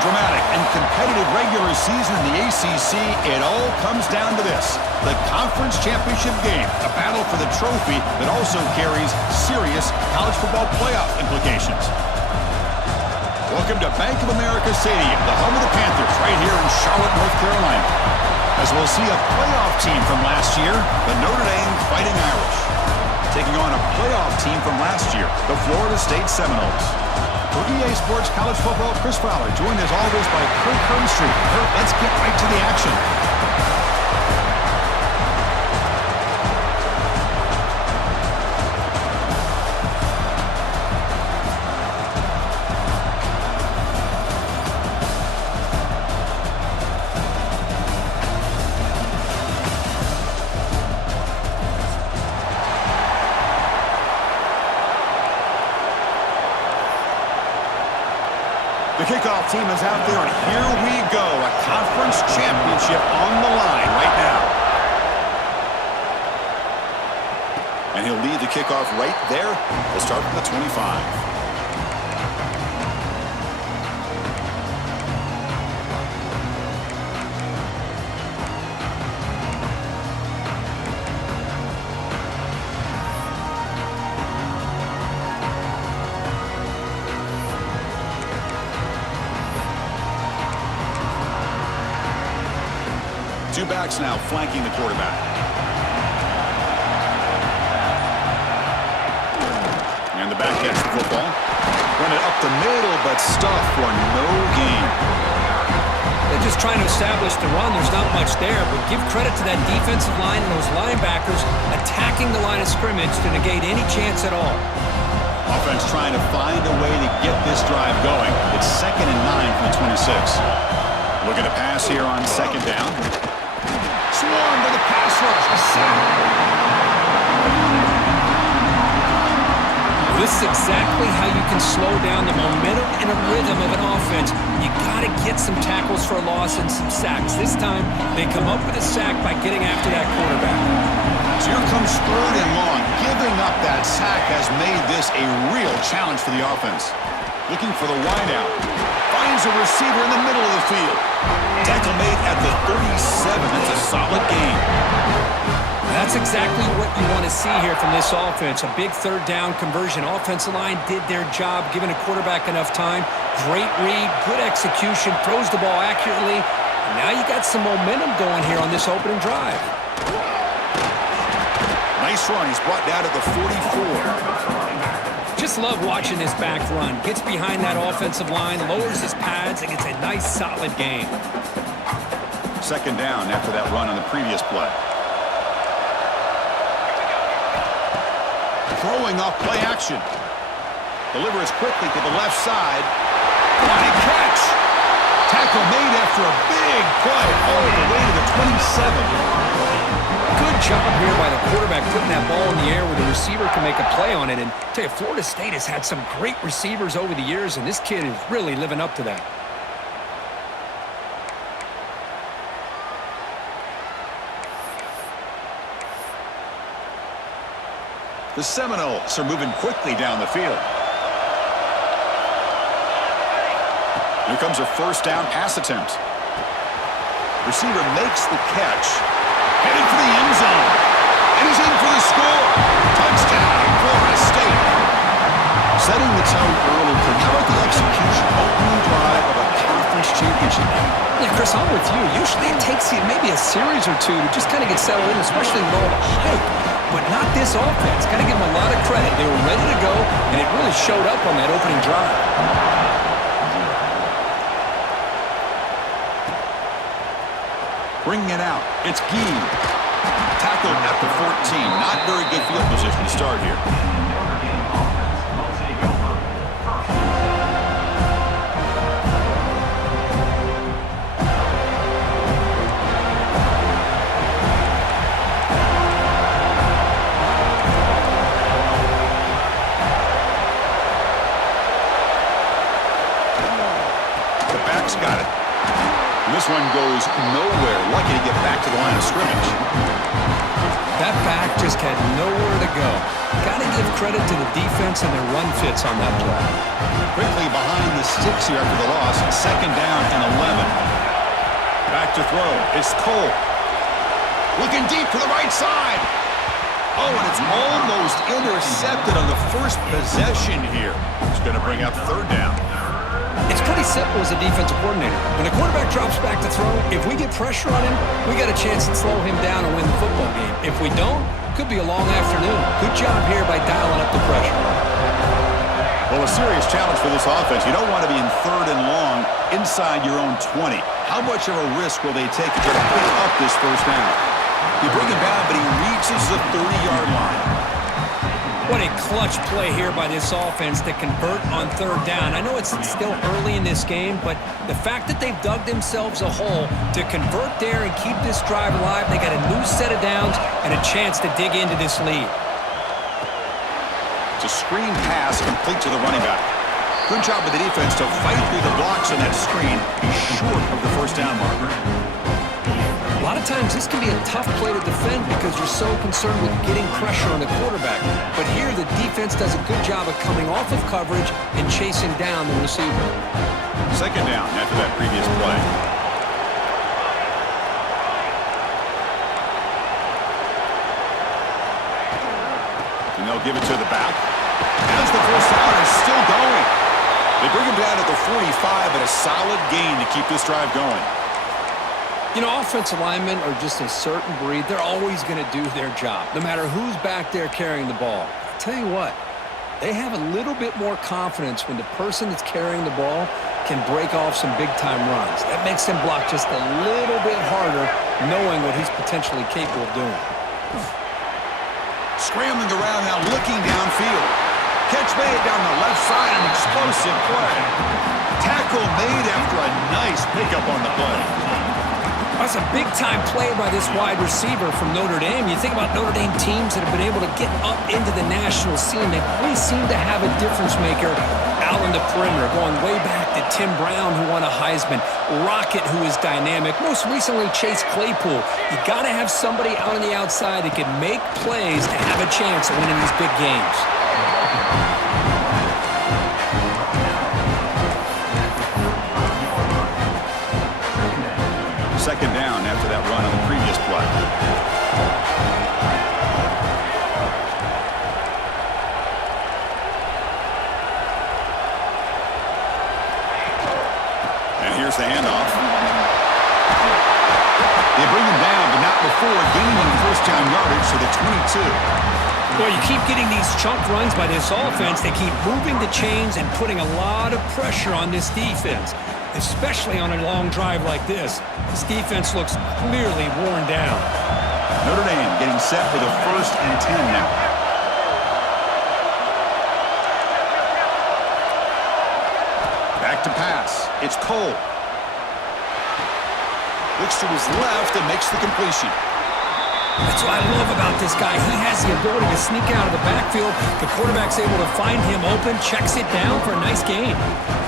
dramatic and competitive regular season in the ACC, it all comes down to this: the conference championship game, a battle for the trophy that also carries serious college football playoff implications. Welcome to Bank of America Stadium, the home of the Panthers, right here in Charlotte, North Carolina. As we'll see a playoff team from last year, the Notre Dame Fighting Irish, taking on a playoff team from last year, the Florida State Seminoles. For EA Sports College Football, Chris Fowler, joined as always by Kurt Kernstreet. Kurt, let's get right to the action. The kickoff team is out there, and here we go. A conference championship on the line right now. And he'll lead the kickoff right there. We'll start from the 25. Two backs now flanking the quarterback. And the back gets the football. Run it up the middle, but stuff for no gain. They're just trying to establish the run. There's not much there, but give credit to that defensive line and those linebackers attacking the line of scrimmage to negate any chance at all. Offense trying to find a way to get this drive going. It's 2nd and 9 from the 26. Looking to pass here on 2nd down. Swarm to the pass rush. A sack. This is exactly how you can slow down the momentum and a rhythm of an offense. You got to get some tackles for a loss and some sacks. This time, they come up with a sack by getting after that quarterback. So here comes 3rd and long. Giving up that sack has made this a real challenge for the offense. Looking for the wideout. Finds a receiver in the middle of the field. Tackle made at the 37. That's a solid gain. That's exactly what you want to see here from this offense. A big 3rd down conversion. Offensive line did their job, giving a quarterback enough time. Great read, good execution, throws the ball accurately. And now you got some momentum going here on this opening drive. Nice run. He's brought down to the 44. Just love watching this back run. Gets behind that offensive line, lowers his pads, and gets a nice, solid gain. 2nd down after that run on the previous play. Throwing off play action. Delivers quickly to the left side. What a catch! Tackle made after a big play all the way to the 27. Good job here by the quarterback putting that ball in the air where the receiver can make a play on it. And I tell you, Florida State has had some great receivers over the years, and this kid is really living up to that. The Seminoles are moving quickly down the field. Here comes a 1st down pass attempt. Receiver makes the catch. Heading for the end zone. And he's in for the score. Touchdown, Florida State. Setting the tone early. How about the execution? Opening drive of a conference championship game. Yeah, Chris, I'm with you. Usually it takes you maybe a series or two to just kind of get settled in, especially with all the hype. But not this offense. Got to give them a lot of credit. They were ready to go, and it really showed up on that opening drive. Bringing it out. It's Gee. Tackled at the 14. Not very good field position to start here. The back's got it. This one goes nowhere. Lucky to get back to the line of scrimmage. That back just had nowhere to go. Got to give credit to the defense and their run fits on that play. Quickly behind the sticks here after the loss. Second down and 11. Back to throw. It's Cole. Looking deep to the right side. Oh, and it's almost intercepted on the first possession here. It's going to bring up third down. It's pretty simple as a defensive coordinator. When the quarterback drops back to throw, if we get pressure on him, we got a chance to slow him down and win the football game. If we don't, could be a long afternoon. Good job here by dialing up the pressure. Well, a serious challenge for this offense. You don't want to be in third and long inside your own 20. How much of a risk will they take to pick up this first down? You bring him down, but he reaches the 30-yard line. What a clutch play here by this offense to convert on third down. I know it's still early in this game, but the fact that they've dug themselves a hole to convert there and keep this drive alive, they got a new set of downs and a chance to dig into this lead. It's a screen pass complete to the running back. Good job with the defense to fight through the blocks on that screen. He's short of the first down marker. A lot of times this can be a tough play to defend because you're so concerned with getting pressure on the quarterback. But here the defense does a good job of coming off of coverage and chasing down the receiver. Second down after that previous play. And they'll give it to the back. As the first down is still going. They bring him down at the 45, but a solid gain to keep this drive going. You know, offensive linemen are just a certain breed. They're always going to do their job, no matter who's back there carrying the ball. I'll tell you what, they have a little bit more confidence when the person that's carrying the ball can break off some big-time runs. That makes them block just a little bit harder, knowing what he's potentially capable of doing. Scrambling around now, looking downfield. Catch made down the left side, an explosive play. Tackle made after a nice pickup on the play. That's a big-time play by this wide receiver from Notre Dame. You think about Notre Dame teams that have been able to get up into the national scene. They always seem to have a difference maker out on the perimeter, going way back to Tim Brown, who won a Heisman, Rocket, who is dynamic, most recently Chase Claypool. You got to have somebody out on the outside that can make plays to have a chance of winning these big games. Second down after that run on the previous play. And here's the handoff. They bring him down, but not before gaining first down yardage to the 22. Well, you keep getting these chunk runs by this offense. They keep moving the chains and putting a lot of pressure on this defense, especially on a long drive like this. This defense looks clearly worn down. Notre Dame getting set for the 1st and 10 now. Back to pass. It's Cole. Looks to his left and makes the completion. That's what I love about this guy. He has the ability to sneak out of the backfield. The quarterback's able to find him open, checks it down for a nice gain.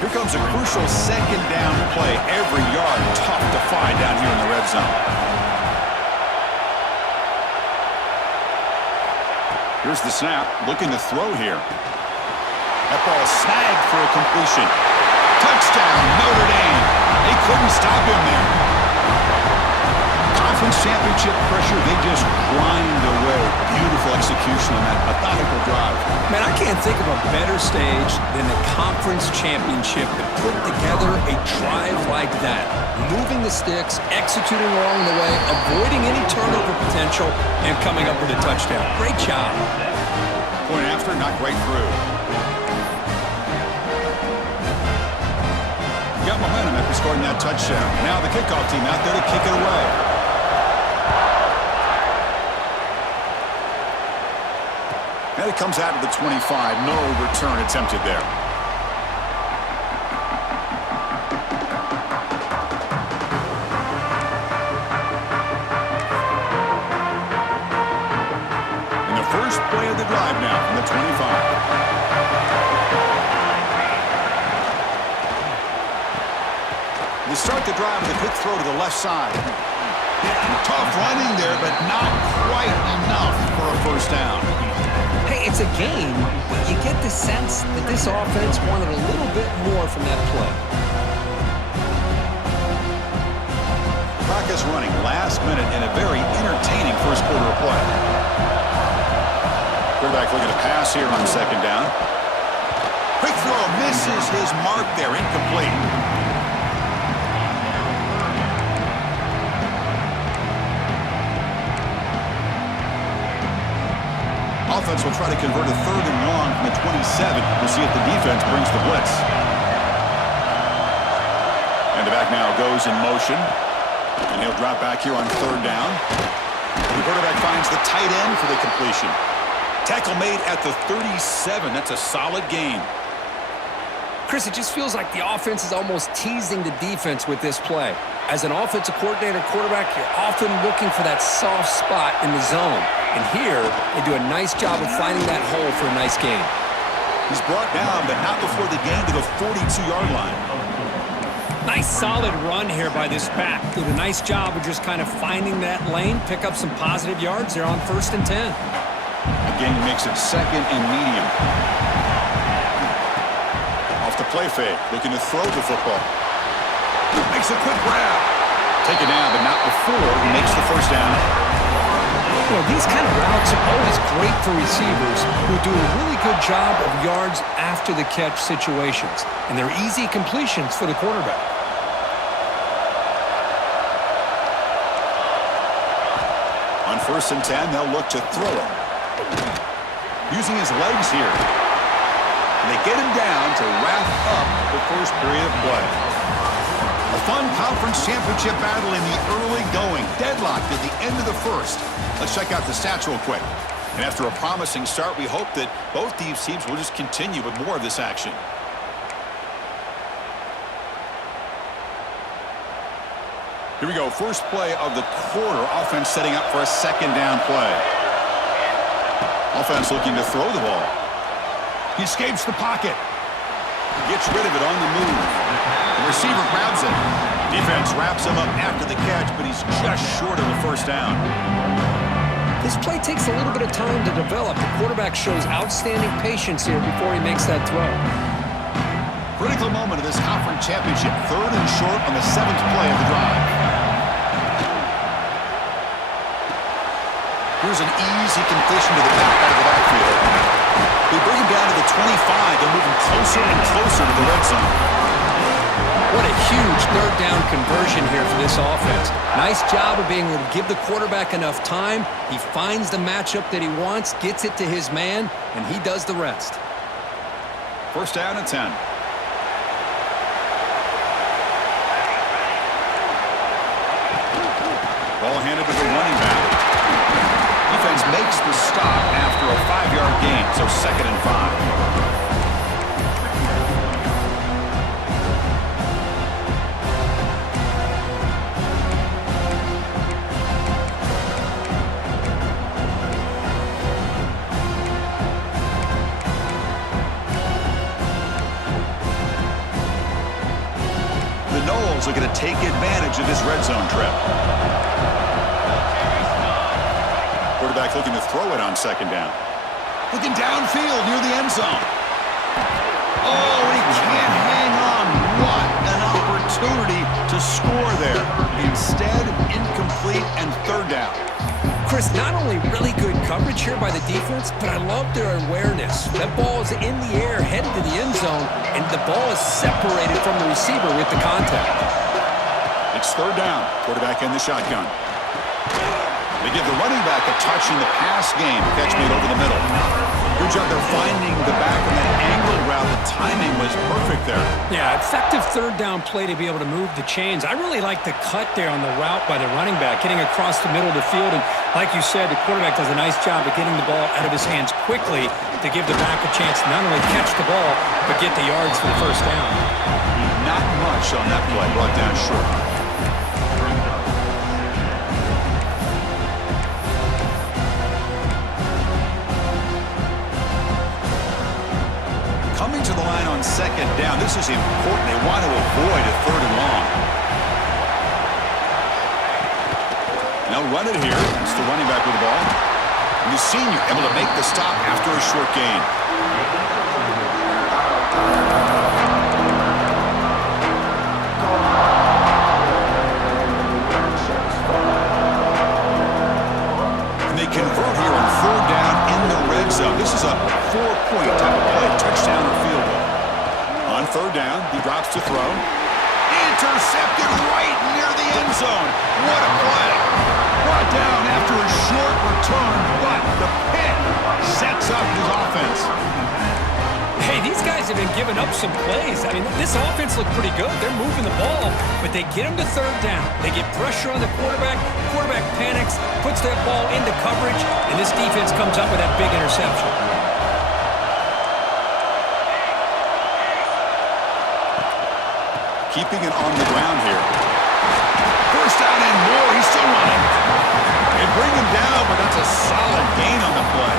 Here comes a crucial second down play. Every yard tough to find down here in the red zone. Here's the snap. Looking to throw here. That ball snagged for a completion. Touchdown, Notre Dame. They couldn't stop him there. Conference championship pressure, they just grind away. Beautiful execution on that methodical drive. Man, I can't think of a better stage than the conference championship to put together a drive like that. Moving the sticks, executing along the way, avoiding any turnover potential, and coming up with a touchdown. Great job. Point after, knocked right through. Got momentum after scoring that touchdown. Now the kickoff team out there to kick it away. And it comes out of the 25. No return attempted there. And the first play of the drive now from the 25. They start the drive with a quick throw to the left side. Tough running there, but not quite enough for a first down. Hey, it's a game, but you get the sense that this offense wanted a little bit more from that play. Clock is running last minute in a very entertaining first quarter of play. Quarterback looking to pass here on second down. Quick throw, misses his mark there, incomplete. Offense will try to convert a third and long from the 27. We'll see if the defense brings the blitz. And the back now goes in motion. And he'll drop back here on third down. The quarterback finds the tight end for the completion. Tackle made at the 37. That's a solid gain. Chris, it just feels like the offense is almost teasing the defense with this play. As an offensive coordinator quarterback, you're often looking for that soft spot in the zone. And here, they do a nice job of finding that hole for a nice gain. He's brought down, but not before the gain to the 42-yard line. Nice solid run here by this back. Did a nice job of just kind of finding that lane, pick up some positive yards there on 1st and 10. Again, he makes it second and medium. Off the play fake, looking to throw the football. Makes a quick grab. Take it down, but not before he makes the first down. You know, these kind of routes are always great for receivers who do a really good job of yards after the catch situations. And they're easy completions for the quarterback. On 1st and 10, they'll look to throw it. Using his legs here. And they get him down to wrap up the first period of play. A fun conference championship battle in the early going. Deadlocked at the end of the first. Let's check out the stats real quick. And after a promising start, we hope that both these teams will just continue with more of this action. Here we go. First play of the quarter. Offense setting up for a second down play. Offense looking to throw the ball. He escapes the pocket. Gets rid of it on the move. The receiver grabs it. Defense wraps him up after the catch, but he's just short of a first down. This play takes a little bit of time to develop. The quarterback shows outstanding patience here before he makes that throw. Critical moment of this conference championship. 3rd and short on the 7th play of the drive. Here's an easy completion to the back out of the backfield. They bring him down to the 25. They're moving closer and closer to the red zone. What a huge 3rd down conversion here for this offense. Nice job of being able to give the quarterback enough time. He finds the matchup that he wants, gets it to his man, and he does the rest. First down and 10. Ball handed to the running back. Defense makes the stop after a 5-yard gain, so 2nd and 5. The Noles are going to take advantage of this red zone trip. Quarterback looking to throw it on 2nd down. Looking downfield near the end zone. Oh, and he can't hang on. What an opportunity to score there. Instead, incomplete and 3rd down. Chris, not only really good coverage here by the defense, but I love their awareness. That ball is in the air, headed to the end zone, and the ball is separated from the receiver with the contact. It's 3rd down. Quarterback in the shotgun. They give the running back a touch in the pass game. Catch made over the middle. Good job there finding the back on that angle route. The timing was perfect there. Yeah, effective 3rd down play to be able to move the chains. I really like the cut there on the route by the running back, getting across the middle of the field. And like you said, the quarterback does a nice job of getting the ball out of his hands quickly to give the back a chance to not only catch the ball, but get the yards for the first down. Not much on that play. Brought down short. Coming to the line on 2nd down. This is important. They want to avoid a 3rd and long. They'll run it here. It's the running back with the ball. And the senior able to make the stop after a short gain. And they convert here on 3rd down in the red zone. This is a 4-point type of play, touchdown or field goal. On 3rd down, he drops to throw. Intercepted right near the end zone. What a play. Brought down after a short return, but the pick sets up his offense. Hey, these guys have been giving up some plays. I mean, this offense looked pretty good. They're moving the ball, but they get him to 3rd down. They get pressure on the quarterback. Quarterback panics, puts that ball into coverage, and this defense comes up with that big interception. Keeping it on the ground here. 1st down and more. He's still running. They bring him down, but that's a solid gain on the play.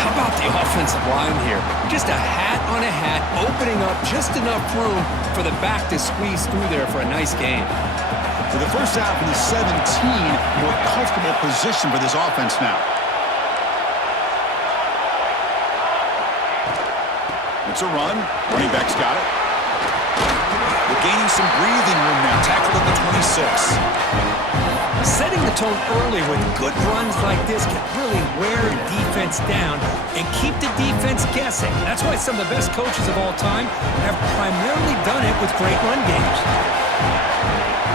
How about the offensive line here? Just a hat on a hat, opening up just enough room for the back to squeeze through there for a nice gain. With the 1st down from the 17, more comfortable position for this offense now. It's a run. Running back's got it. They're gaining some breathing room now. Tackled at the 26. Setting the tone early with good runs like this can really wear defense down and keep the defense guessing. That's why some of the best coaches of all time have primarily done it with great run games.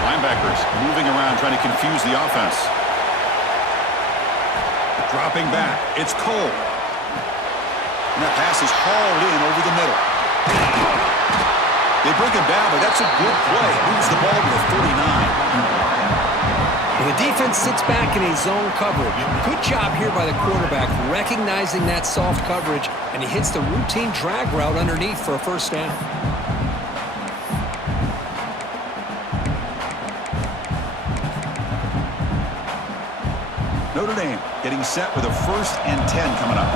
Linebackers moving around trying to confuse the offense. Dropping back. It's Cole. And that pass is hauled in over the middle. They bring him down, but that's a good play. Moves the ball to the 49. The defense sits back in a zone coverage. Good job here by the quarterback, recognizing that soft coverage, and he hits the routine drag route underneath for a 1st down. Notre Dame getting set with a 1st and 10 coming up.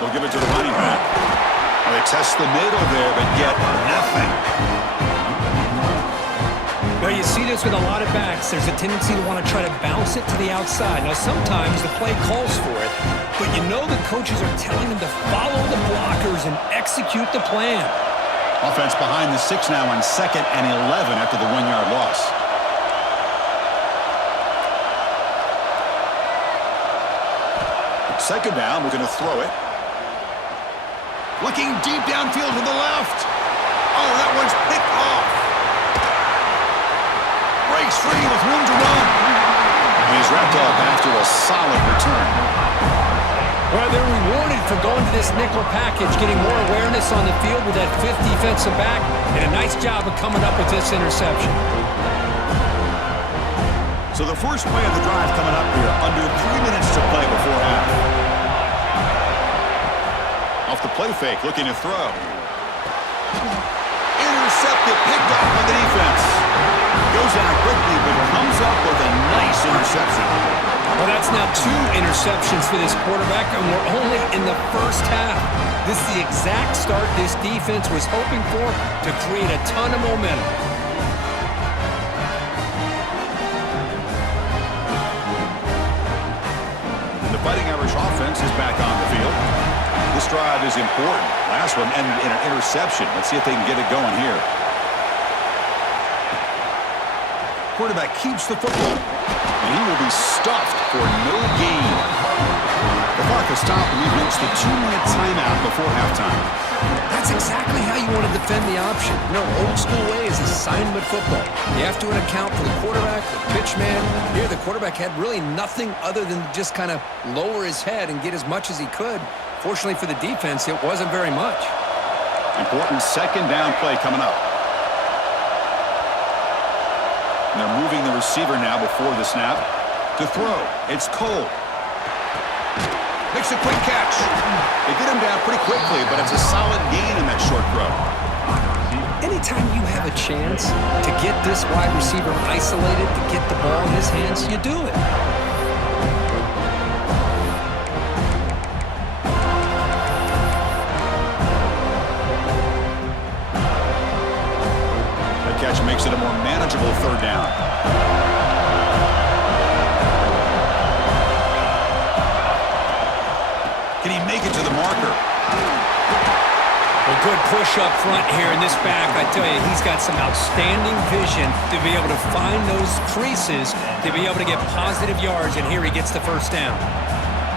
They'll give it to the running back. Well, they test the middle there, but get nothing. Well, you see this with a lot of backs. There's a tendency to want to try to bounce it to the outside. Now, sometimes the play calls for it, but you know the coaches are telling them to follow the blockers and execute the plan. Offense behind the 6 now on 2nd and 11 after the 1-yard loss. Second down, we're going to throw it. Looking deep downfield to the left. Oh, that one's picked off. Breaks free with room to run. And he's wrapped up after a solid return. Well, they're rewarded for going to this nickel package, getting more awareness on the field with that 5th defensive back, and a nice job of coming up with this interception. So the first play of the drive coming up here, under 3 minutes to play before half. Off the play fake, looking to throw. Intercepted, picked off by the defense. Goes down quickly, but comes up with a nice interception. Well, that's now 2 interceptions for this quarterback, and we're only in the 1st half. This is the exact start this defense was hoping for to create a ton of momentum. The Fighting Irish offense is back on the field. This drive is important. Last one ended in an interception. Let's see if they can get it going here. Quarterback keeps the football, and he will be stuffed for no gain. The clock has stopped, and we've reached the 2-minute timeout before halftime. That's exactly how you want to defend the option. You know, old school way is assignment football. You have to account for the quarterback, the pitch man. Here, the quarterback had really nothing other than just kind of lower his head and get as much as he could. Fortunately for the defense, it wasn't very much. Important 2nd down play coming up. And they're moving the receiver now before the snap. To throw, it's Cole. Makes a quick catch. They get him down pretty quickly, but it's a solid gain in that short throw. Anytime you have a chance to get this wide receiver isolated, to get the ball in his hands, you do it. catch makes it a more manageable third down. Can he make it to the marker? A good push up front here in this back. I tell you, he's got some outstanding vision to be able to find those creases, to be able to get positive yards, and here he gets the first down.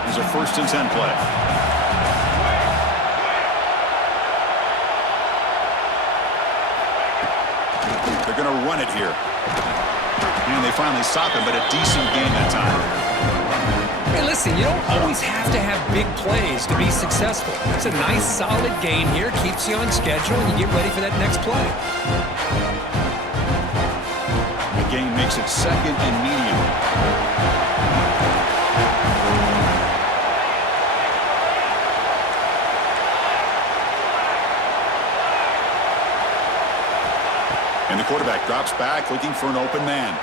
Here's a 1st and 10 play. They're going to run it here. And they finally stop him, but a decent gain that time. Hey, listen, you don't always have to have big plays to be successful. It's a nice, solid gain here. Keeps you on schedule, and you get ready for that next play. The gain makes it 2nd and medium. And the quarterback drops back, looking for an open man.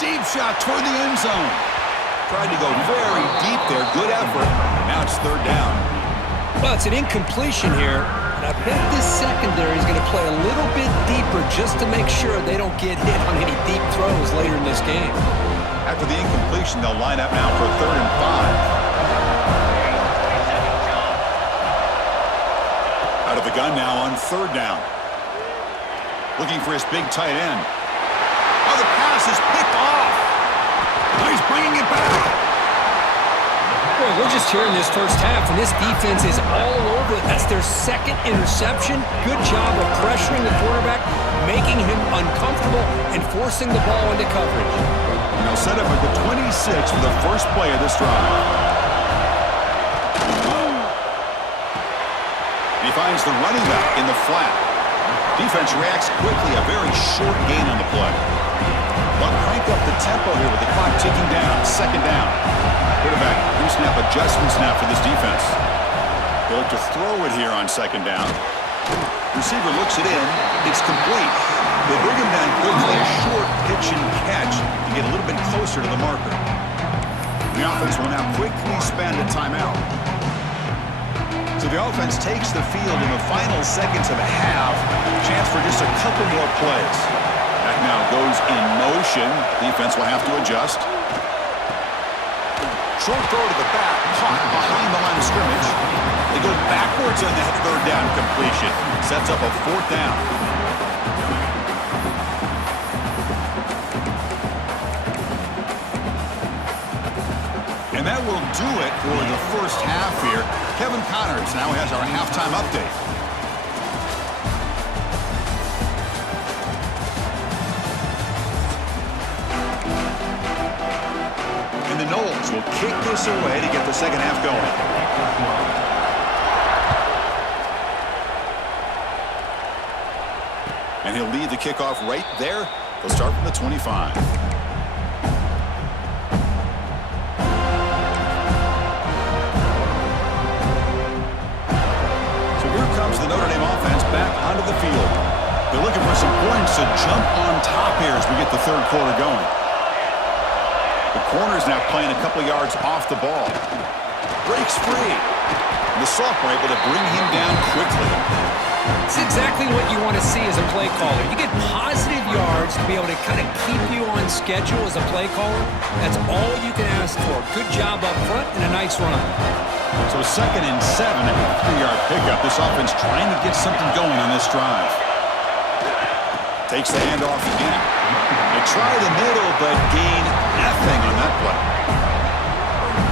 Deep shot toward the end zone. Tried to go very deep there. Good effort. Now it's 3rd down. Well, it's an incompletion here. And I bet this secondary is going to play a little bit deeper just to make sure they don't get hit on any deep throws later in this game. After the incompletion, they'll line up now for 3rd and 5. Out of the gun now on 3rd down. Looking for his big tight end. Oh, the pass is picked off. Oh, he's bringing it back. Boy, we're just here in this first half, and this defense is all over it. That's their 2nd interception. Good job of pressuring the quarterback, making him uncomfortable, and forcing the ball into coverage. And they'll set up at the 26 for the first play of this drive. He finds the running back in the flat. Defense reacts quickly, a very short gain on the play. They'll crank up the tempo here with the clock ticking down. 2nd down. Quarterback pre-snap adjustments now for this defense. They look to throw it here on 2nd down. Receiver looks it in. It's complete. They bring him down quickly, a short pitch and catch to get a little bit closer to the marker. The offense will now quickly spend a timeout. So the offense takes the field in the final seconds of a half. Chance for just a couple more plays. That now goes in motion. Defense will have to adjust. Short throw to the back, caught behind the line of scrimmage. They go backwards on that 3rd down completion. Sets up a 4th down. And that will do it for the first half here. Kevin Connors now has our halftime update. And the Knowles will kick this away to get the second half going. And he'll lead the kickoff right there. He'll start from the 25. The Notre Dame offense back onto the field. They're looking for some points to jump on top here as we get the 3rd quarter going. The corner's now playing a couple yards off the ball. Breaks free. And the sophomore able to bring him down quickly. It's exactly what you want to see as a play caller. You get positive yards to be able to kind of keep you on schedule as a play caller. That's all you can ask for. Good job up front and a nice run. So 2nd and 7 at a 3-yard pickup. This offense trying to get something going on this drive. Takes the handoff again. They try the middle, but gain nothing on that play.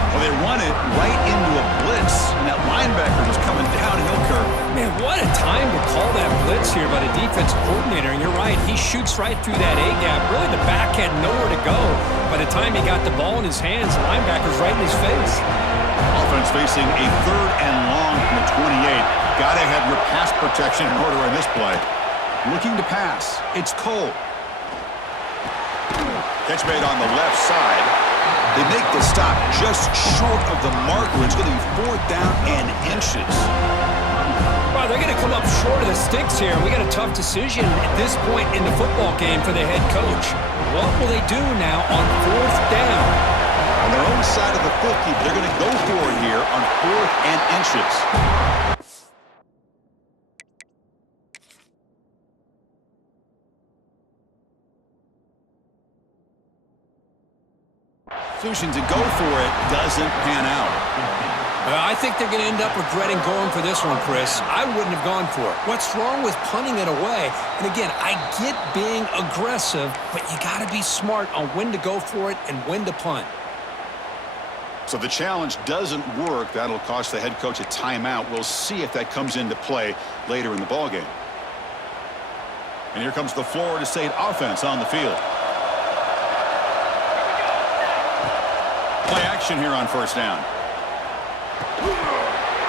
Well, they run it right into a blitz, and that linebacker was coming downhill curve. Man, what a time to call that blitz here by the defense coordinator. And you're right, he shoots right through that A-gap. Really, the back had nowhere to go. By the time he got the ball in his hands, the linebacker's right in his face. Offense facing a 3rd and long from the 28. Got to have your pass protection in order in this play. Looking to pass. It's Cole. Catch made on the left side. They make the stop just short of the marker. It's going to be 4th down and inches. Well, they're going to come up short of the sticks here. We got a tough decision at this point in the football game for the head coach. What will they do now on 4th down? On their own side of the 50, they're going to go for it here on 4th and inches. Decision to go for it doesn't pan out. I think they're going to end up regretting going for this one, Chris. I wouldn't have gone for it. What's wrong with punting it away? And again, I get being aggressive, but you got to be smart on when to go for it and when to punt. So the challenge doesn't work. That'll cost the head coach a timeout. We'll see if that comes into play later in the ballgame. And here comes the Florida State offense on the field. Play action here on first down.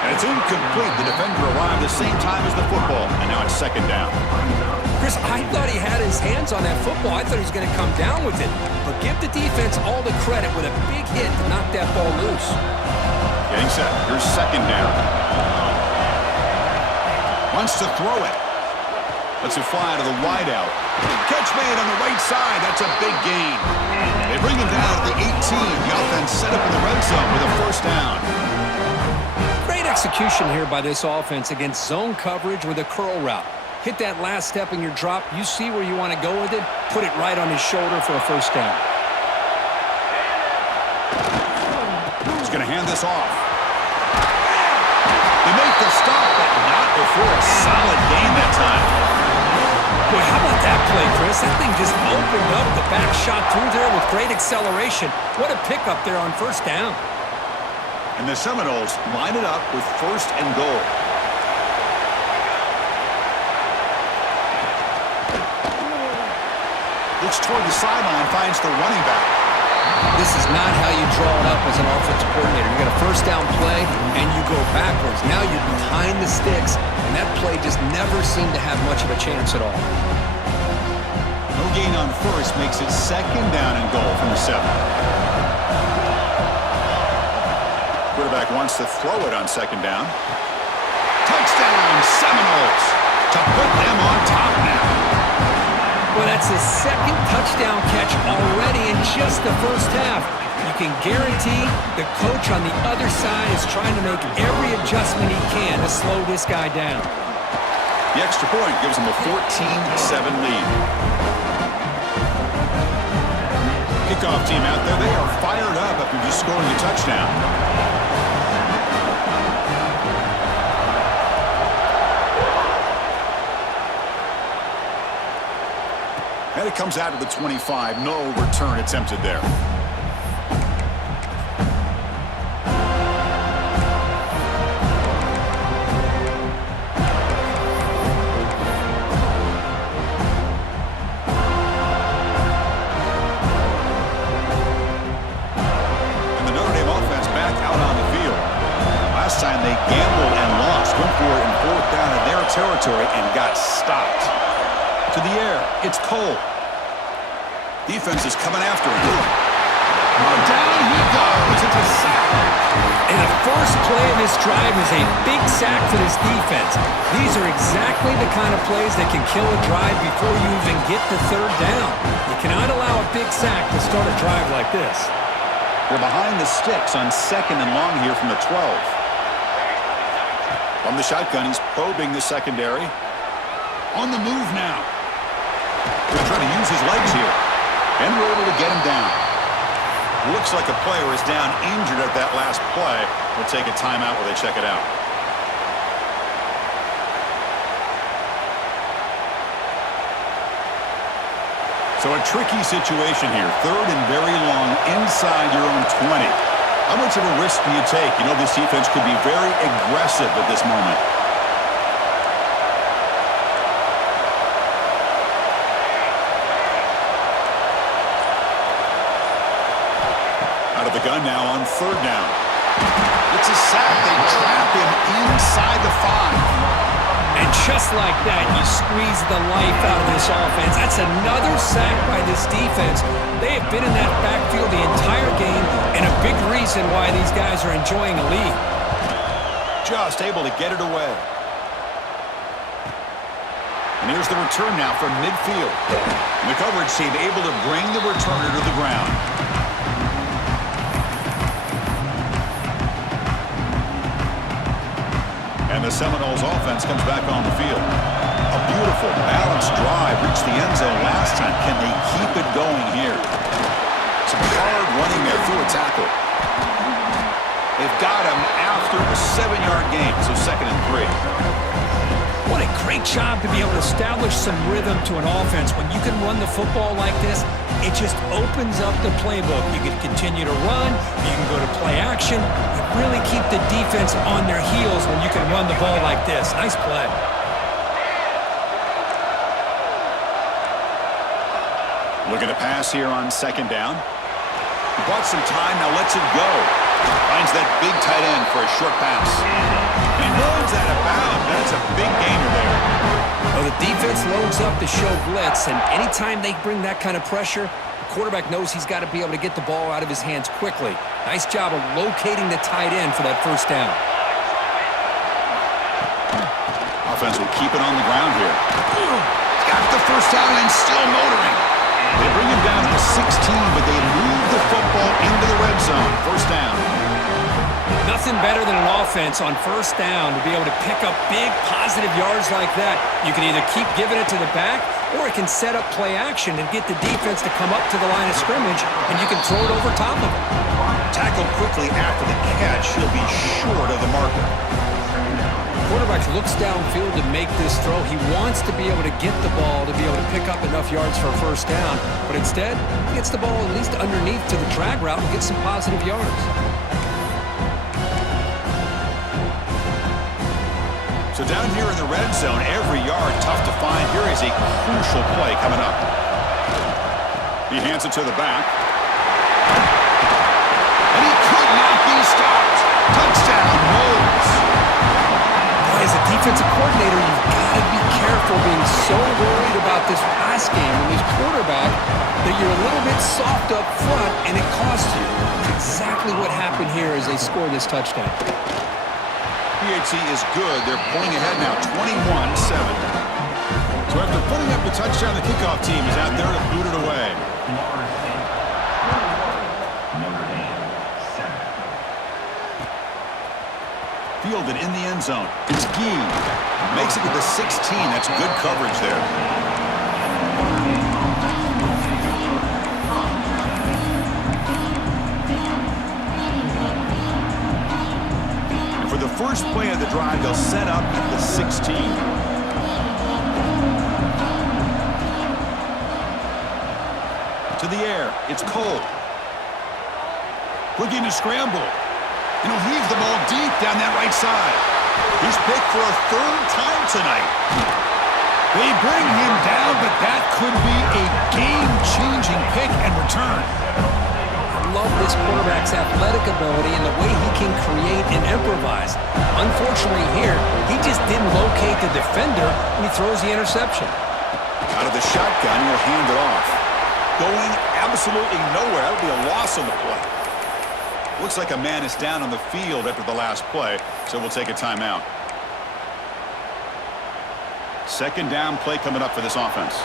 And it's incomplete. The defender arrived the same time as the football, and now it's second down. Chris, I thought he had his hands on that football. I thought he was going to come down with it. But give the defense all the credit with a big hit to knock that ball loose. Getting set. Here's second down. Wants to throw it. Lets it fly to the wideout. Catch made on the right side. That's a big gain. They bring him down at the 18. The offense set up in the red zone with a first down. Great execution here by this offense against zone coverage with a curl route. Hit that last step in your drop. You see where you want to go with it. Put it right on his shoulder for a first down. He's going to hand this off. They make the stop, but not before a solid gain that time. Boy, how about that play, Chris? That thing just opened up. The back shot through there with great acceleration. What a pickup there on first down. And the Seminoles line it up with first and goal. Looks toward the sideline, finds the running back. This is not how you draw it up as an offensive coordinator. You got a first down play, and you go backwards. Now you're behind the sticks, and that play just never seemed to have much of a chance at all. No gain on first makes it second down and goal from the 7. Quarterback wants to throw it on second down. Touchdown, Seminoles, to put them on top now. Well, that's his second touchdown catch already in just the first half. You can guarantee the coach on the other side is trying to make every adjustment he can to slow this guy down. The extra point gives him a 14-7 lead. Kickoff team out there, they are fired up after just scoring a touchdown. And it comes out of the 25. No return attempted there. And the Notre Dame offense back out on the field. Last time they gambled and lost. Went for it in fourth down in their territory and got stopped. To the air. It's Cole. Defense is coming after him. Down he goes. It's a sack. And the first play of this drive is a big sack for this defense. These are exactly the kind of plays that can kill a drive before you even get the third down. You cannot allow a big sack to start a drive like this. They're behind the sticks on second and long here from the 12. From the shotgun, he's probing the secondary. On the move now. They're trying to use his legs here. And we're able to get him down. Looks like a player is down injured at that last play. We'll take a timeout while they check it out. So a tricky situation here. Third and very long inside your own 20. How much of a risk do you take? You know, this defense could be very aggressive at this moment. The gun now on third down. It's a sack. They trap him inside the 5. And just like that, you squeeze the life out of this offense. That's another sack by this defense. They have been in that backfield the entire game, and a big reason why these guys are enjoying a lead. Just able to get it away. And here's the return now from midfield. And the coverage team able to bring the returner to the ground. And the Seminoles offense comes back on the field. A beautiful, balanced drive reached the end zone last time. Can they keep it going here? Some hard running there through a tackle. They've got him after a 7-yard gain, so 2nd and 3. What a great job to be able to establish some rhythm to an offense. When you can run the football like this, it just opens up the playbook. You can continue to run. You can go to play action. You really keep the defense on their heels when you can run the ball like this. Nice play. Looking to pass here on 2nd down. He bought some time, now lets it go. Finds that big tight end for a short pass. He runs out of bounds. That's a big gainer there. Well, the defense loads up to show blitz, and anytime they bring that kind of pressure, the quarterback knows he's got to be able to get the ball out of his hands quickly. Nice job of locating the tight end for that 1st down. Offense will keep it on the ground here. Got the 1st down and still motoring. They bring him down to the 16, but they move the football into the red zone. 1st down. Nothing better than an offense on 1st down to be able to pick up big positive yards like that. You can either keep giving it to the back, or it can set up play action and get the defense to come up to the line of scrimmage, and you can throw it over top of it. Tackled quickly after the catch. He'll be short of the marker. Quarterback looks downfield to make this throw. He wants to be able to get the ball to be able to pick up enough yards for a 1st down, but instead, he gets the ball at least underneath to the drag route and gets some positive yards. So down here in the red zone, every yard tough to find. Here is a crucial play coming up. He hands it to the back. And he could not be stopped. Touchdown, Wolves. As a defensive coordinator, you've got to be careful being so worried about this pass game and this quarterback that you're a little bit soft up front, and it costs you. It's exactly what happened here as they score this touchdown. PHC is good. They're pulling ahead now, 21-7. So after putting up the touchdown, the kickoff team is out there to boot it away. Fielded in the end zone. It's Gee. Makes it to the 16. That's good coverage there. And for the first play of the drive, they'll set up at the 16. To the air. It's Cole. Looking to scramble. And he'll heave the ball deep down that right side. He's picked for a 3rd time tonight. They bring him down, but that could be a game-changing pick and return. I love this quarterback's athletic ability and the way he can create and improvise. Unfortunately here, he just didn't locate the defender when he throws the interception. Out of the shotgun, he'll hand it off. Going absolutely nowhere. That'll be a loss on the play. Looks like a man is down on the field after the last play, so we'll take a timeout. 2nd down play coming up for this offense.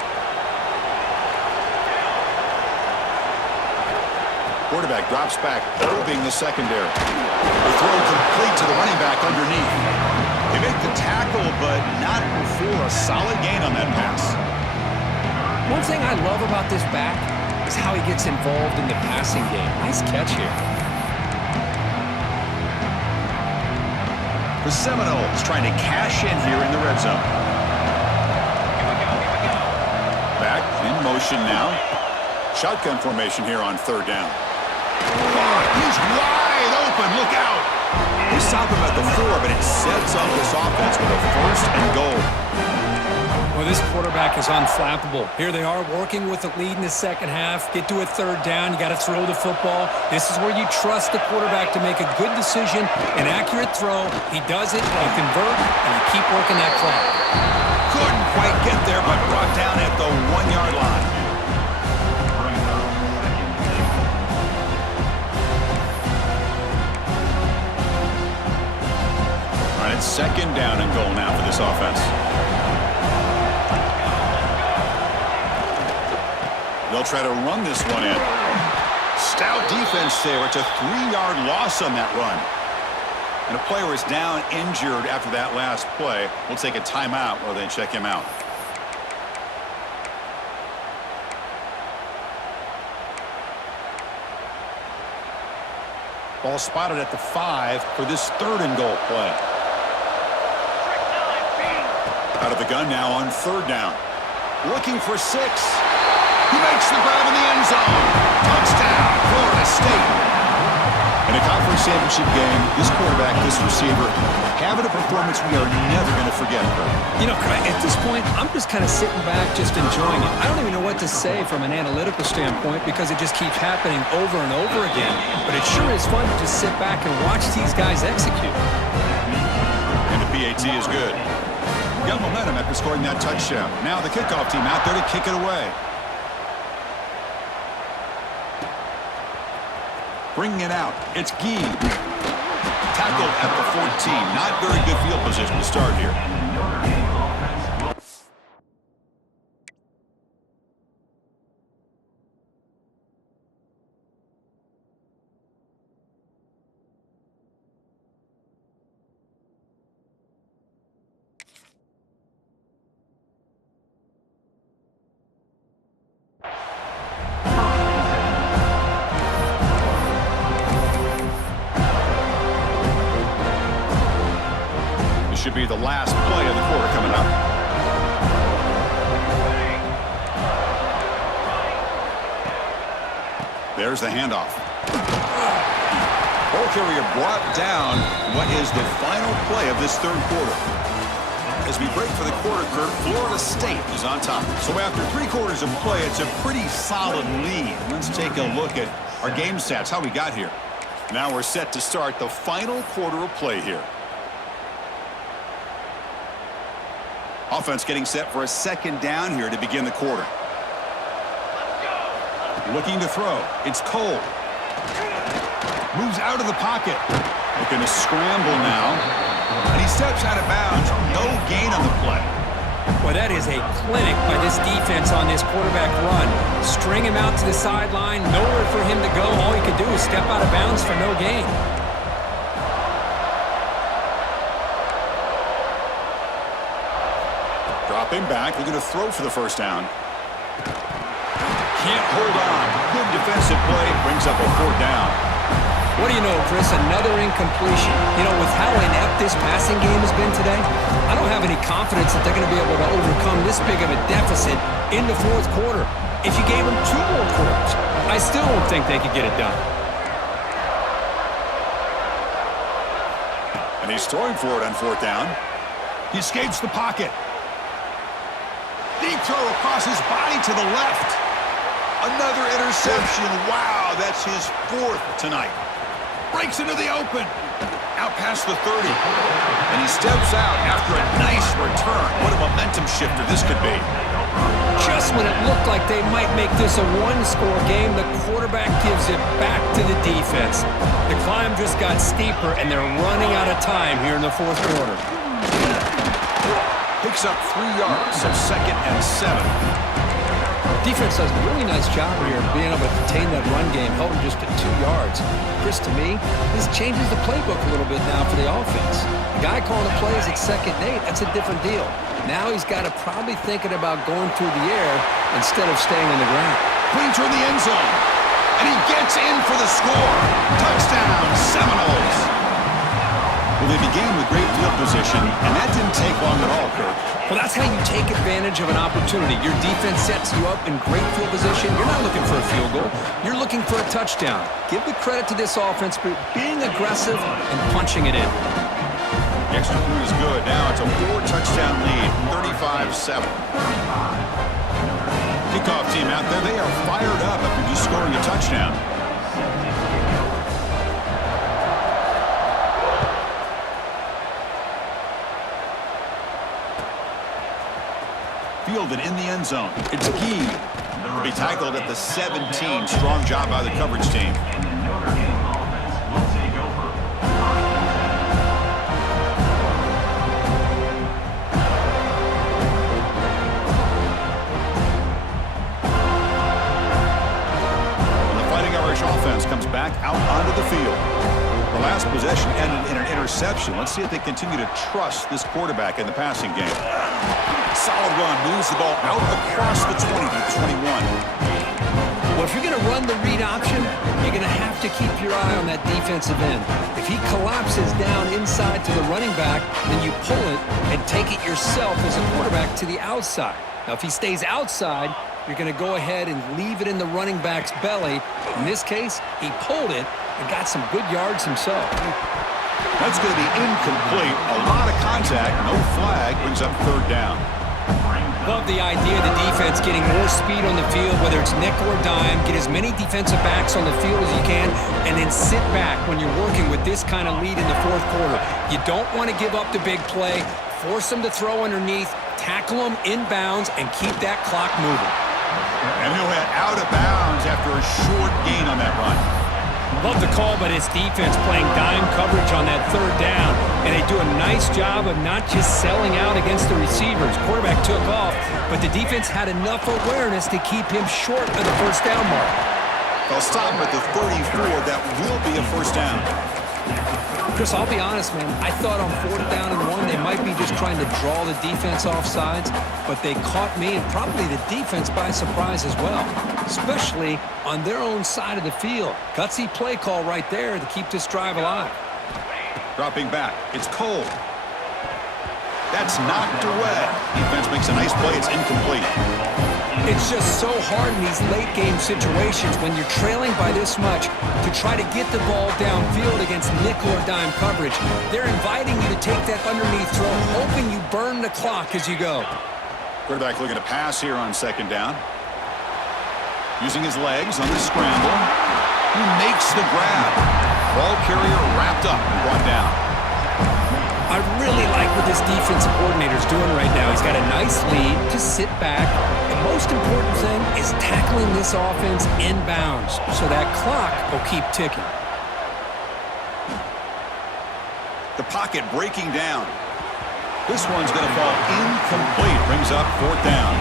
Quarterback drops back, probing the secondary. The throw complete to the running back underneath. They make the tackle, but not before a solid gain on that pass. One thing I love about this back is how he gets involved in the passing game. Nice catch here. The Seminoles trying to cash in here in the red zone. Back in motion now. Shotgun formation here on 3rd down. He's wide open. Look out. They stop him at the 4, but it sets up this offense with a 1st and goal. Well, this quarterback is unflappable. Here they are working with the lead in the 2nd half. Get to a 3rd down. You got to throw the football. This is where you trust the quarterback to make a good decision, an accurate throw. He does it, you convert, and you keep working that clock. Couldn't quite get there, but brought down at the 1-yard line. All right, it's 2nd down and goal now for this offense. They'll try to run this one in. Stout defense there. It's a 3-yard loss on that run. And a player is down injured after that last play. We'll take a timeout while they check him out. Ball spotted at the 5 for this 3rd and goal play. Out of the gun now on 3rd down. Looking for 6. He makes the grab in the end zone. Touchdown, Florida State. In a conference championship game, this quarterback, this receiver, having a performance we are never going to forget. You know, at this point, I'm just kind of sitting back, just enjoying it. I don't even know what to say from an analytical standpoint because it just keeps happening over and over again. But it sure is fun to just sit back and watch these guys execute. And the PAT is good. Got momentum after scoring that touchdown. Now the kickoff team out there to kick it away. Bringing it out. It's Gee. Tackled at the 14. Not very good field position to start here. Should be the last play of the quarter coming up. There's the handoff. Ball carrier brought down. What is the final play of this 3rd quarter? As we break for the quarter, Kurt, Florida State is on top. So after 3 quarters of play, it's a pretty solid lead. Let's take a look at our game stats, how we got here. Now we're set to start the final quarter of play here. Offense getting set for a 2nd down here to begin the quarter. Looking to throw. It's Cole. Moves out of the pocket. Looking to scramble now. And he steps out of bounds. No gain on the play. Well, that is a clinic by this defense on this quarterback run. String him out to the sideline. Nowhere for him to go. All he could do is step out of bounds for no gain. Dropping back, looking to throw for the 1st down. Can't hold on. Good defensive play, brings up a 4th down. What do you know, Chris? Another incompletion. You know, with how inept this passing game has been today, I don't have any confidence that they're going to be able to overcome this big of a deficit in the 4th quarter. If you gave them 2 more quarters, I still don't think they could get it done. And he's throwing for it on 4th down. He escapes the pocket. Deep throw across his body to the left. Another interception. Wow, that's his 4th tonight. Breaks into the open. Out past the 30. And he steps out after a nice return. What a momentum shifter this could be. Just when it looked like they might make this a 1-score game, the quarterback gives it back to the defense. The climb just got steeper, and they're running out of time here in the 4th quarter. Picks up 3 yards, so 2nd and 7. Defense does a really nice job here of being able to contain that run game, held him just at 2 yards. Chris, to me, this changes the playbook a little bit now for the offense. The guy calling the plays at 2nd and 8, that's a different deal. Now he's got to probably thinking about going through the air instead of staying on the ground. Putting toward the end zone. And he gets in for the score. Touchdown, Seminoles. Well, they began with great field position, and that didn't take long at all, Kurt. Well, that's how you take advantage of an opportunity. Your defense sets you up in great field position. You're not looking for a field goal. You're looking for a touchdown. Give the credit to this offense for being aggressive and punching it in. The extra point is good. Now it's a 4-touchdown lead, 35-7. Kickoff team out there, they are fired up after just scoring a touchdown. Fielded in the end zone. It's Gee. Will be tackled at the 17. Strong job by the coverage team. And the Fighting Irish offense comes back out onto the field. The last possession ended in an interception. Let's see if they continue to trust this quarterback in the passing game. Solid run, moves the ball out across the 20 to 21. Well, if you're going to run the read option, you're going to have to to keep your eye on that defensive end. If he collapses down inside to the running back, then you pull it and take it yourself as a quarterback to the outside. Now, if he stays outside, you're going to go ahead and leave it in the running back's belly. In this case, he pulled it and got some good yards himself. That's going to be incomplete. A lot of contact. No flag. Brings up third down. Love the idea of the defense getting more speed on the field, whether it's nickel or dime. Get as many defensive backs on the field as you can, and then sit back when you're working with this kind of lead in the fourth quarter. You don't want to give up the big play. Force them to throw underneath, tackle them inbounds, and keep that clock moving. And he'll head out of bounds after a short gain on that run. Love the call by this defense playing dime coverage on that third down, and they do a nice job of not just selling out against the receivers. Quarterback took off, but the defense had enough awareness to keep him short of the first down mark. They'll stop him at the 34. That will be a first down. Chris, I'll be honest, man. I thought on fourth down and one, they might be just trying to draw the defense off sides, but they caught me and probably the defense by surprise as well, especially on their own side of the field. Gutsy play call right there to keep this drive alive. Dropping back. It's Cole. That's knocked away. Defense makes a nice play. It's incomplete. It's just so hard in these late-game situations when you're trailing by this much to try to get the ball downfield against nickel or dime coverage. They're inviting you to take that underneath throw, hoping you burn the clock as you go. Quarterback looking to pass here on second down. Using his legs on the scramble. He makes the grab. Ball carrier wrapped up and brought down. I really like what this defensive coordinator's doing right now. He's got a nice lead to sit back. The most important thing is tackling this offense inbounds so that clock will keep ticking. The pocket breaking down. This one's going to fall incomplete. Brings up fourth down.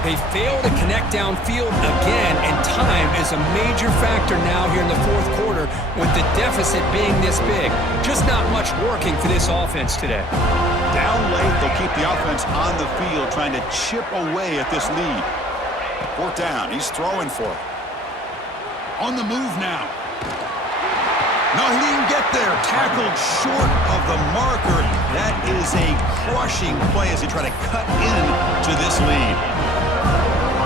They fail to connect downfield again, and time is a major factor now here in the fourth quarter with the deficit being this big. Just not much working for this offense today. Down late, they'll keep the offense on the field trying to chip away at this lead. Fourth down, he's throwing for it. On the move now. No, he didn't get there. Tackled short of the marker. That is a crushing play as he try to cut into this lead.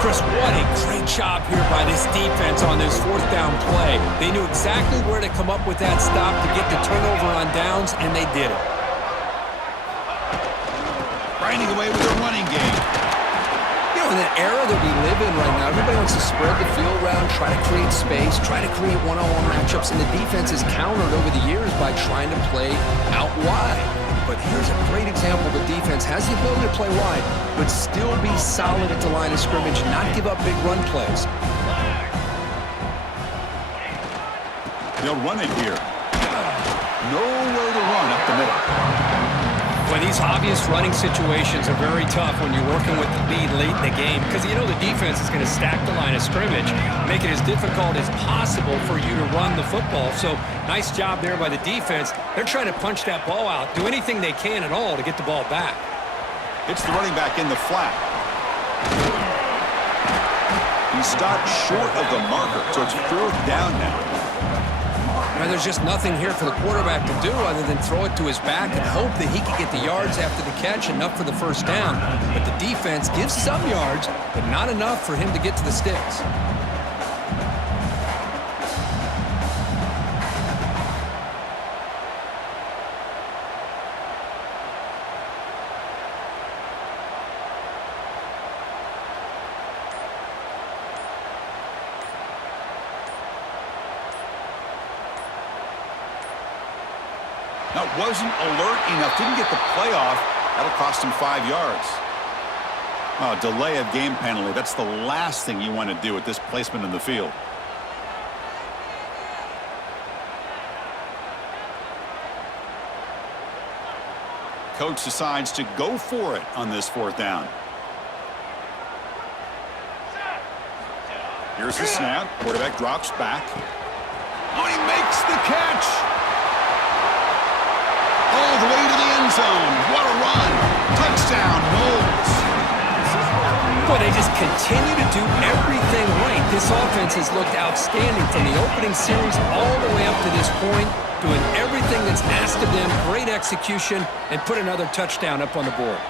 Chris, what a great job here by this defense on this fourth down play. They knew exactly where to come up with that stop to get the turnover on downs, and they did it. Grinding away with their running game. You know, in the era that we live in right now, everybody wants to spread the field around, try to create space, try to create one-on-one matchups, and the defense is countered over the years by trying to play out wide. But here's a great example. The defense has the ability to play wide, but still be solid at the line of scrimmage, not give up big run plays. They'll run it here. Nowhere to run up the middle. Well, these obvious running situations are very tough when you're working with the lead late in the game because you know the defense is going to stack the line of scrimmage, make it as difficult as possible for you to run the football. So nice job there by the defense. They're trying to punch that ball out, do anything they can at all to get the ball back. It's the running back in the flat. He stopped short of the marker, so it's fourth down now. Now, there's just nothing here for the quarterback to do other than throw it to his back and hope that he can get the yards after the catch, enough for the first down. But the defense gives some yards, but not enough for him to get to the sticks. Now, wasn't alert enough, didn't get the playoff. That'll cost him 5 yards. Oh, delay of game penalty. That's the last thing you want to do with this placement in the field. Coach decides to go for it on this fourth down. Here's the snap. Quarterback drops back. Oh, he makes the catch. All the way to the end zone. What a run. Touchdown, Knowles. Boy, they just continue to do everything right. This offense has looked outstanding from the opening series all the way up to this point, doing everything that's asked of them, great execution, and put another touchdown up on the board.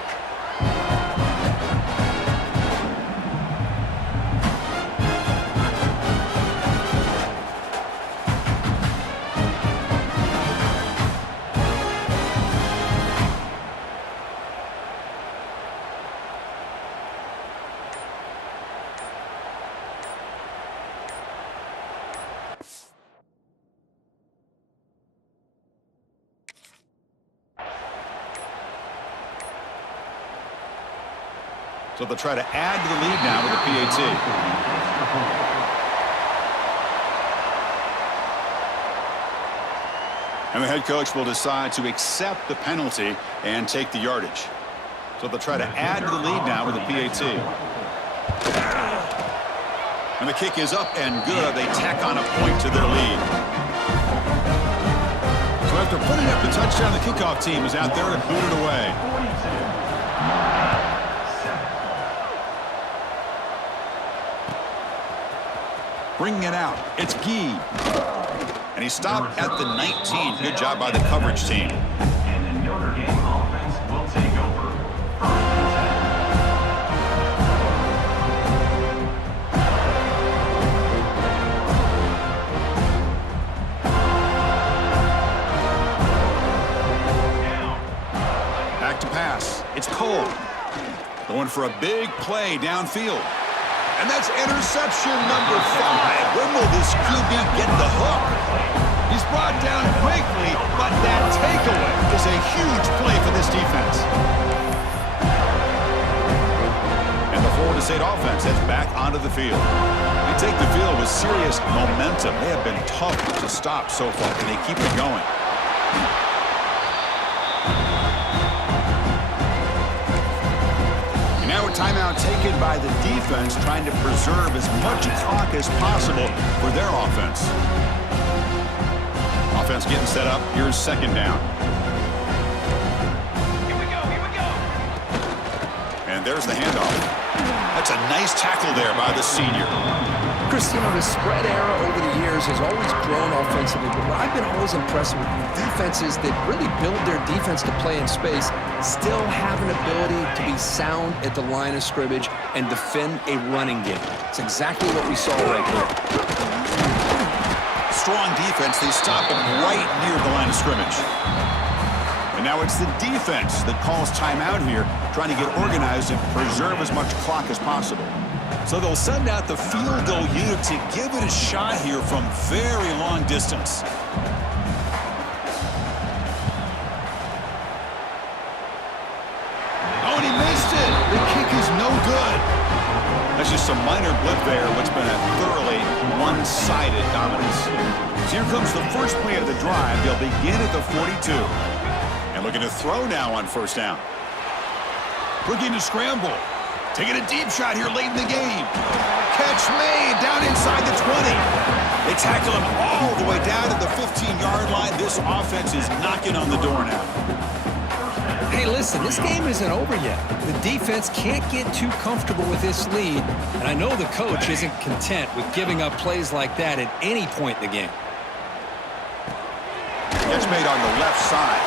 So they'll try to add to the lead now with the PAT. And the head coach will decide to accept the penalty and take the yardage. So they'll try to add to the lead now with the PAT. And the kick is up and good. They tack on a point to their lead. So after putting up the touchdown, the kickoff team is out there to boot it away. Bringing it out. It's Gee. And he stopped at the 19. Good job by the coverage team. And the Notre Dame offense will take over. Back to pass. It's Cole. Going for a big play downfield. And that's interception number 5. When will this QB get the hook? He's brought down quickly, but that takeaway is a huge play for this defense. And the Florida State offense heads back onto the field. They take the field with serious momentum. They have been tough to stop so far, and they keep it going. Timeout taken by the defense, trying to preserve as much clock as possible for their offense. Offense getting set up. Here's second down. Here we go, here we go. And there's the handoff. That's a nice tackle there by the senior. Chris, you know, the spread era over the years has always grown offensively, but what I've been always impressed with defenses that really build their defense to play in space still have an ability to be sound at the line of scrimmage and defend a running game. It's exactly what we saw right here. Strong defense. They stop him right near the line of scrimmage. And now it's the defense that calls timeout here, trying to get organized and preserve as much clock as possible. So they'll send out the field goal unit to give it a shot here from very long distance. Oh, and he missed it. The kick is no good. That's just a minor blip there, what's been a thoroughly one-sided dominance. So here comes the first play of the drive. They'll begin at the 42. And looking to throw now on first down. Looking to scramble. Taking a deep shot here late in the game. Catch made down inside the 20. They tackle him all the way down to the 15-yard line. This offense is knocking on the door now. Hey, listen, this game isn't over yet. The defense can't get too comfortable with this lead, and I know the coach isn't content with giving up plays like that at any point in the game. Catch made on the left side.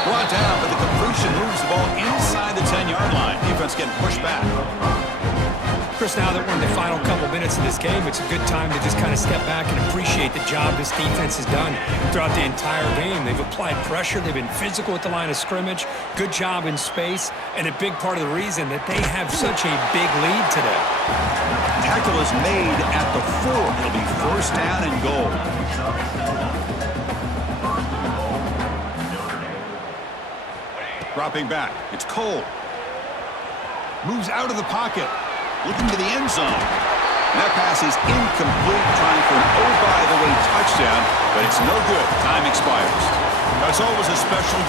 Brought down, but the completion moves the ball inside the 10-yard line. Defense getting pushed back. Chris, now that we're in the final couple minutes of this game, it's a good time to just kind of step back and appreciate the job this defense has done throughout the entire game. They've applied pressure. They've been physical at the line of scrimmage. Good job in space, and a big part of the reason that they have such a big lead today. Tackle is made at the 4. It'll be first down and goal. Dropping back. It's Cole. Moves out of the pocket. Looking to the end zone. And that pass is incomplete, trying for an oh-by-the-way touchdown, but it's no good. Time expires. That's always a special...